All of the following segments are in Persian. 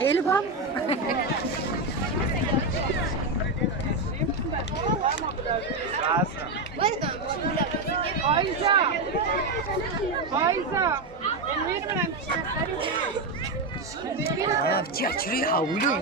Elbam. Faiza. Faiza. Çiçeği havlu.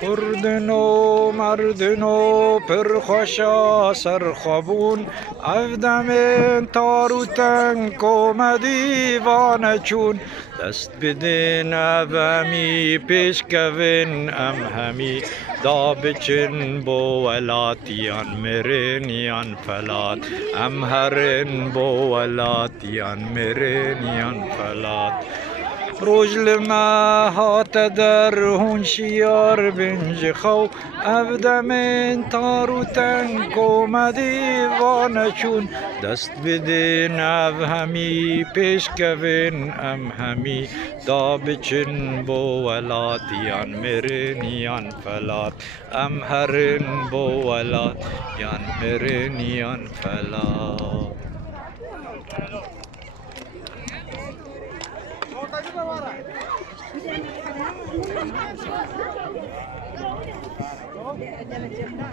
کردن و مردن و پرخوشا سرخوابون افدم تاروتن کومدی وانه چون دست بدین افهمی پیش کون ام همی دا بچن بو ولاتیان مرینیان فلات ام هرن بو ولاتیان مرینیان فلات روز لما هات در هون شیار بنج خو افدمین تارو تنگ اومدی وانشون دست بدین اف همی پیش کون ام همی دا بچن بو ولاتیان مرینیان فلات ام هرن بو ولاتیان مرینیان فلات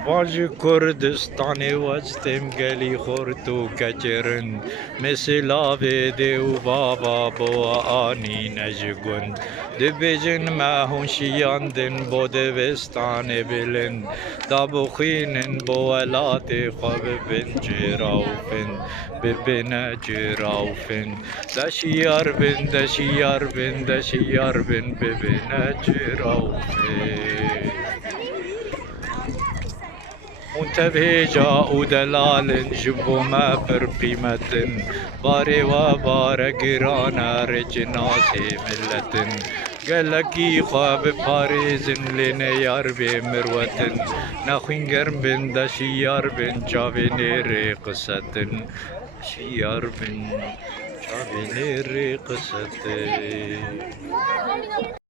واج کردستانی وجتم گلی خورتو کچرن مثل آویده و بابا بو آنی نجگند دبیجن ما هنشیاندن بو دوستان بلند دا بخینن بو ولات خواب بن جراوفن ببین جراوفن دشیار بن دشیار بن دشیار بن ببین جراوفن منتبه جاء دلال جبو ما بر قیمتن باری و بار گرانا رجناس ملتن گلکی خواب پاریزن لینه یار بی مروتن نخوین گرم بن دشی یار بن چاوی نیر قصتن شیار بن چاوی نیر قصتن